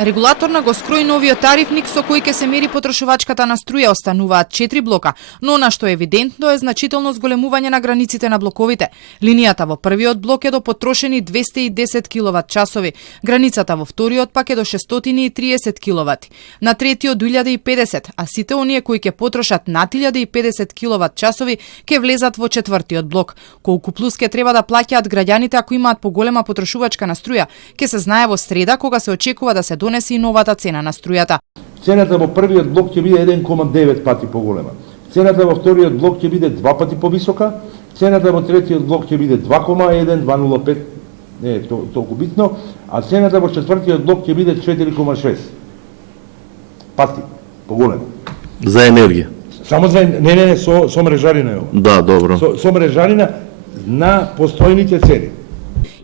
Регулаторна го скрои новиот тарифник со кој ќе се мери потрошувачката на струја. Остануваат 4 блока, но она што е евидентно е значително зголемување на границите на блоковите. Линијата во првиот блок е до потрошени 210 киловат часови, границата во вториот пак е до 630 киловати, на третиот 1050, а сите оние кои ќе потрошат над 1050 киловат часови ќе влезат во четвртиот блок. Колку плюс ќе треба да плаќаат граѓаните ако имаат поголема потрошувачка на струја, ќе се знае во среда кога се очекува да се донесе и новата цена на струјата. Цената во првиот блок ќе биде 1,9 пати поголема. Цената во вториот блок ќе биде 2 пати повисока, цената во третиот блок ќе биде 2,1, 2,05, не е толку битно, а цената во четвртиот блок ќе биде 4,6 пати поголема. За енергија. Само за не, со мрежарина е ова. Да, добро. Со мрежарина на постојните цени.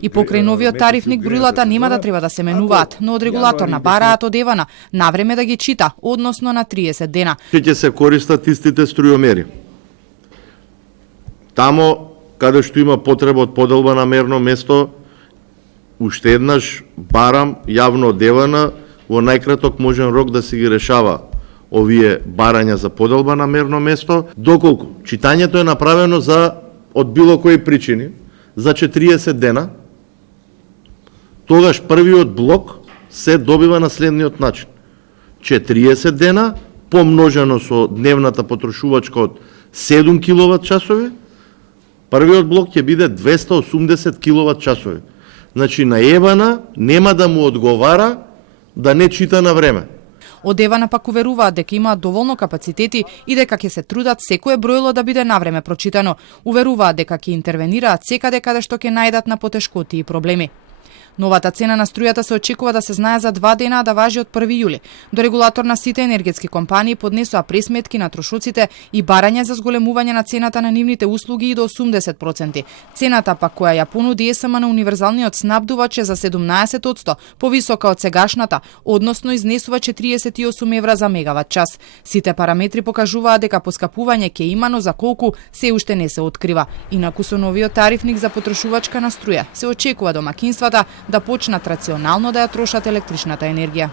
И покрај новиот тарифник броилата нема да треба да се менуваат, но од регулаторна бараат од Евана навреме да ги чита, односно на 30 дена. Ќе се користат истите струјомери. Тамо каде што има потреба од поделба на мерно место, уште еднаш барам јавно од Евана во најкраток можен рок да се ги решава овие барања за поделба на мерно место, доколку читањето е направено за од било кои причини за 40 дена, тогаш првиот блок се добива на следниот начин. 40 дена помножено со дневната потрошувачка од 7 киловат часови, првиот блок ќе биде 280 киловат часови. Значи на Евана нема да му одговара да не чита на време. Од Евана пак уверуваат дека имаат доволно капацитети и дека ќе се трудат секое броило да биде навреме прочитано. Уверуваат дека ќе интервенираат секаде каде што ќе најдат на потешкоти и проблеми. Новата цена на струјата се очекува да се знае за 2 дена, да важи од 1 јули. До регулатор на сите енергетски компании поднесоа пресметки на трошоците и барање за зголемување на цената на нивните услуги и до 80%. Цената пак која ја понуди ЕСМ на универзалниот снабдувач е за 17% повисока од сегашната, односно изнесува 48 евра за мегават час. Сите параметри покажуваат дека поскапување ќе има, но за колку се уште не се открива. Инаку со новиот тарифник за потрошувачка на струја се очекува домакинствата да почнат рационално да ја трошат електричната енергија.